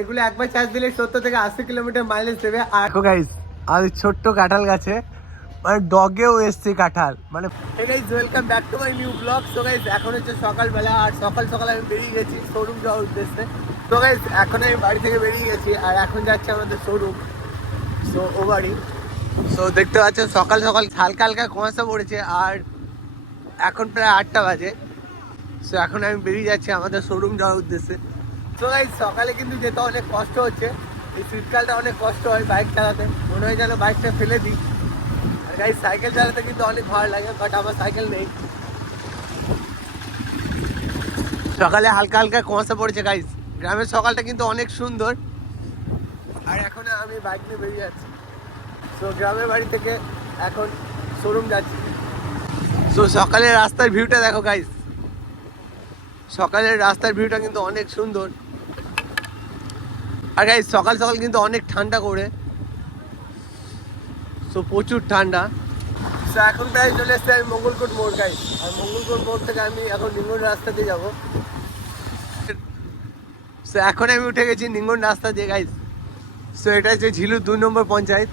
এগুলো একবার চার্জ দিলে সত্তর থেকে আশি কিলোমিটার মাইলেজ দেবে। আর গাইস আর ছোট্ট কাঁঠাল গাছে মানে ডগেও এসছে কাঁঠাল মানে guys welcome back to my new blog so guys এখন হচ্ছে সকালবেলা আর সকাল সকাল আমি বেরিয়ে গেছি শোরুম যাওয়ার উদ্দেশ্যে। তো গাইস এখন আমি বাড়ি থেকে বেরিয়ে গেছি আর এখন যাচ্ছে আমাদের শোরুম সো ও বাড়ি। সো দেখতে পাচ্ছেন সকাল সকাল হালকা হালকা কুয়াশা পড়েছে আর এখন প্রায় আটটা বাজে। সো এখন আমি বেরিয়ে যাচ্ছি আমাদের শোরুম যাওয়ার উদ্দেশ্যে। তো গাইস সকালে কিন্তু যেতে অনেক কষ্ট হচ্ছে। এই শীতকালটা অনেক কষ্ট হয় বাইক চালাতে। মনে হয় যেন বাইকটা ফেলে দিই। আর গাইস সাইকেল চালাতে কিন্তু অনেক ভালো লাগে বাট আমার সাইকেল নেই। সকালে হালকা হালকা কুয়াশা পড়েছে গাইস গ্রামের সকালটা কিন্তু অনেক সুন্দর। আর এখন আমি বাইক নিয়ে বেরিয়ে যাচ্ছি। তো গ্রামের বাড়ি থেকে এখন শোরুম যাচ্ছি। তো সকালের রাস্তার ভিউটা দেখো গাইস সকালের রাস্তার ভিউটা কিন্তু অনেক সুন্দর। আর গাইস সকাল সকাল কিন্তু অনেক ঠান্ডা করে। তো প্রচুর ঠান্ডা। তো এখন প্রায় চলে এসছে আমি মঙ্গলকোট মোড় গাই আর মঙ্গলকোট মোড় থেকে আমি এখন নিঙ্গন রাস্তা দিয়ে যাব। সো এখন আমি উঠে গেছি নিঙ্গন রাস্তা দিয়ে গাইস সো এটা হচ্ছে ঝিলু দুই নম্বর পঞ্চায়েত।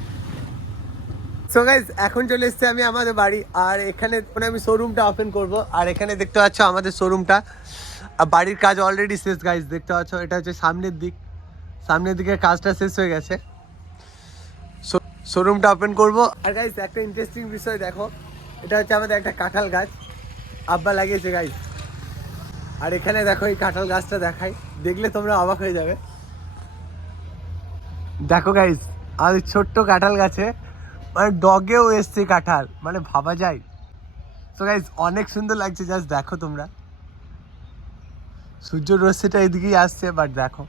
সো গাইজ এখন চলে এসেছি আমি আমাদের বাড়ি। আর এখানে এখন আমি শোরুমটা ওপেন করব। আর এখানে দেখতে পাচ্ছ আমাদের শোরুমটা আর বাড়ির কাজ অলরেডি শেষ গাইজ দেখতে পাচ্ছ, এটা হচ্ছে সামনের দিক। সামনের দিকে কাজটা শেষ হয়ে গেছে। শোরুমটা ওপেন করব। আর গাইজ একটা ইন্টারেস্টিং বিষয় দেখো। এটা হচ্ছে আমাদের একটা কাঁঠাল গাছ। আব্বা লাগিয়েছে গাইজ আর এখানে দেখো, এই কাঁঠাল গাছটা দেখাই। দেখলে তোমরা অবাক হয়ে যাবে। দেখো গাইজ আর ছোট্ট কাঁঠাল গাছে মানে ডগেও এসছে কাঁঠাল। মানে ভাবা যায়। তো গাইজ অনেক সুন্দর লাগছে। জাস্ট দেখো তোমরা। সূর্য রশ্মিটা এদিকেই আসছে বাট দেখো।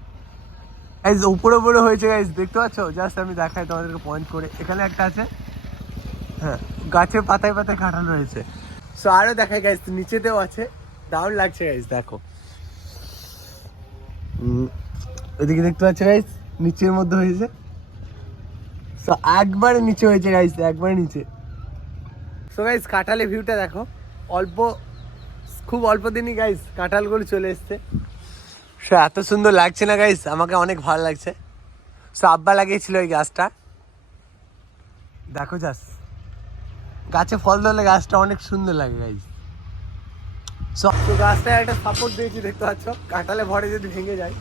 গাইজ উপরে উপরে হয়েছে গাইজ দেখতে পাচ্ছ? জাস্ট আমি দেখাই তোমাদেরকে পয়েন্ট করে। এখানে একটা আছে। হ্যাঁ গাছে পাতায় পাতায় কাঁঠাল রয়েছে সো আরও দেখাই গাইজ নিচেতেও আছে। দারুণ লাগছে গাইজ দেখো। ওইদিকে দেখতে পাচ্ছ গাইজ নিচের মধ্যে হয়েছে। সো একবারে নিচে হয়েছে গাইস একবারে নিচে। সো গাইস কাঁঠালের ভিউটা দেখো। অল্প, খুব অল্প দিনই গাইস কাঁঠালগুলো চলে এসছে। সো এত সুন্দর লাগছে না গাইস আমাকে অনেক ভালো লাগছে। সো আব্বা লাগিয়েছিল এই গাছটা। দেখো যাস গাছে ফল ধরলে গাছটা অনেক সুন্দর লাগে গাইস সো গাছটা একটা সাপোর্ট দিয়েছি, দেখতে পাচ্ছ? কাঁঠালে ভরে যদি ভেঙে যায়।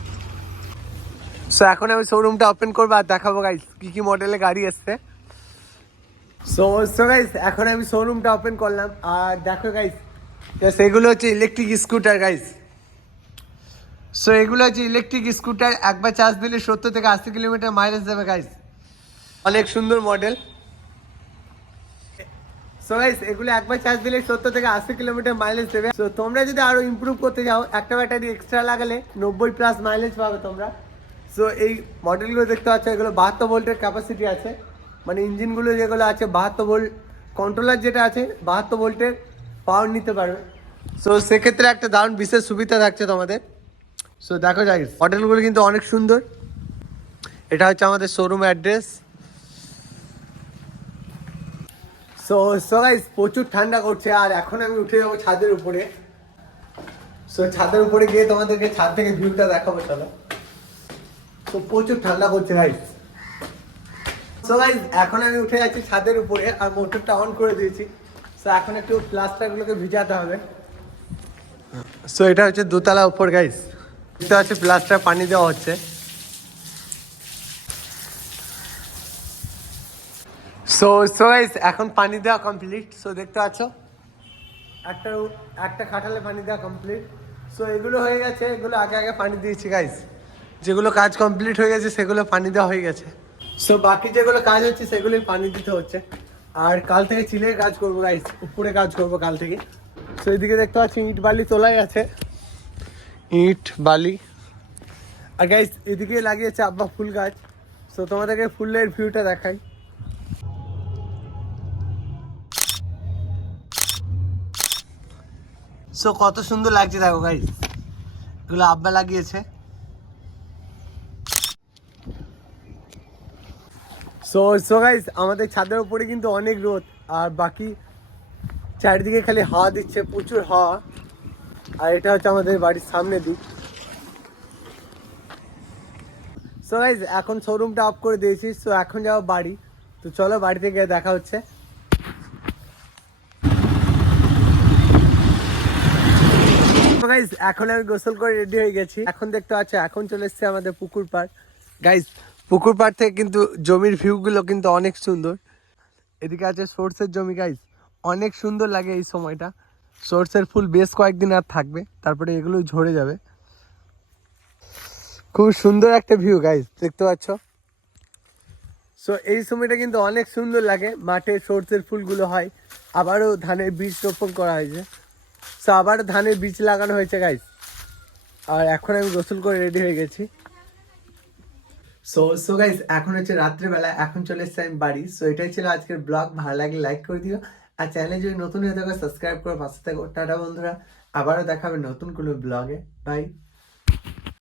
সো এখন আমি শোরুমটা ওপেন করব আর দেখাবো গাইস কি কি মডেলের গাড়ি এসছে। সো সো গাইস এখন আমি শোরুমটা ওপেন করলাম। আর দেখো গাইস সেগুলো হচ্ছে ইলেকট্রিক স্কুটার গাইস সো এগুলো হচ্ছে ইলেকট্রিক স্কুটার একবার চার্জ দিলে সত্তর থেকে আশি কিলোমিটার মাইলেজ দেবে গাইস অনেক সুন্দর মডেল সো গাইস এগুলো একবার চার্জ দিলে সত্তর থেকে আশি কিলোমিটার মাইলেজ দেবে। সো তোমরা যদি আরও ইমপ্রুভ করতে যাও একটা ব্যাটারি এক্সট্রা লাগালে নব্বই প্লাস মাইলেজ পাবে তোমরা। সো এই মডেলগুলো দেখতে পাচ্ছ এগুলো বাহাত্তর ভোল্টের ক্যাপাসিটি আছে। মানে ইঞ্জিনগুলো যেগুলো আছে বাহাত্তর ভোল্ট কন্ট্রোলার যেটা আছে বাহাত্তর ভোল্টের পাওয়ার নিতে পারবে। সো সেক্ষেত্রে একটা দারুণ বিশেষ সুবিধা থাকছে তোমাদের। সো দেখো যাই হোটেলগুলো কিন্তু অনেক সুন্দর। এটা হচ্ছে আমাদের showroom address so so guys প্রচুর ঠান্ডা করছে, আর এখন আমি উঠে যাব ছাদের উপরে। সো ছাদের উপরে গিয়ে তোমাদেরকে ছাদ থেকে ভিউটা দেখাবো, চলো। তো প্রচুর ঠান্ডা করছে গাইস সো গাইস এখন আমি উঠে যাচ্ছি ছাদের উপরে, আর মোটরটা অন করে দিয়েছি। সো এখন একটু প্লাস্টারগুলোকে ভিজাতে হবে। সো এটা হচ্ছে দোতলা উপর গাইস এটা হচ্ছে প্লাস্টার পানি দেওয়া হচ্ছে। সো সো এখন পানি দেওয়া কমপ্লিট সো দেখতে পাচ্ছ? একটা একটা খাটালে পানি দেওয়া কমপ্লিট সো এগুলো হয়ে গেছে। এগুলো আগে আগে পানি দিয়েছি গাইস যেগুলো কাজ কমপ্লিট হয়ে গেছে, সেগুলো পানি দেওয়া হয়ে গেছে। সো বাকি যেগুলো কাজ হচ্ছে, সেগুলোই পানি দিতে হচ্ছে। আর কাল থেকে চিলের কাজ করব গাইস উপরে কাজ করব কাল থেকে। সো এদিকে দেখতে পাচ্ছি, ইট বালি তোলাই আছে। ইট বালি। আর গাইস এদিকে লাগিয়েছে আব্বা ফুল গাছ। সো তোমাদেরকে ফুলের ভিউটা দেখাই। সো কত সুন্দর লাগছে দেখো গাইস এগুলো আব্বা লাগিয়েছে। সো সো গাইস আমাদের ছাদের উপরে কিন্তু অনেক রোদ। আর বাকি চারিদিকে খালি হাওয়া দিচ্ছে প্রচুর হাওয়া। আর এটা হচ্ছে আমাদের বাড়ির সামনে দিক। সো গাইজ এখন শোরুমটা অফ করে দিয়েছি সো এখন যাব বাড়ি। তো চলো বাড়িতে গিয়ে দেখা হচ্ছে। গাইজ এখন আমি গোসল করে রেডি হয়ে গেছি। এখন দেখতে পাচ্ছ, এখন চলে এসছে আমাদের পুকুর পাড়। গাইজ পুকুর পাড় থেকে কিন্তু জমির ভিউগুলো কিন্তু অনেক সুন্দর। এদিকে আছে সোর্সের জমি গাইজ অনেক সুন্দর লাগে এই সময়টা। সোর্সের ফুল বেশ কয়েকদিন আর থাকবে, তারপরে এগুলো ঝরে যাবে। খুব সুন্দর একটা ভিউ গাইজ দেখতে পাচ্ছ? সো এই সময়টা কিন্তু অনেক সুন্দর লাগে, মাঠে সর্ষের ফুলগুলো হয়, আবারও ধানের বীজ রোপণ করা হয়েছে। সো আবার ধানের বীজ লাগানো হয়েছে গাইজ আর এখন আমি গোসল করে রেডি হয়ে গেছি। সো সো গাইজ এখন হচ্ছে রাত্রেবেলা, এখন চলে এসছে আমি বাড়ি। সো এটাই ছিল আজকের ব্লগ ভালো লাগলে লাইক করে দিও। আর চ্যানেলে যদি নতুন হয়ে থাকো সাবস্ক্রাইব করো, পাশে থাকো। টাটা বন্ধুরা, আবারও দেখাবে নতুন কোনো ব্লগে বাই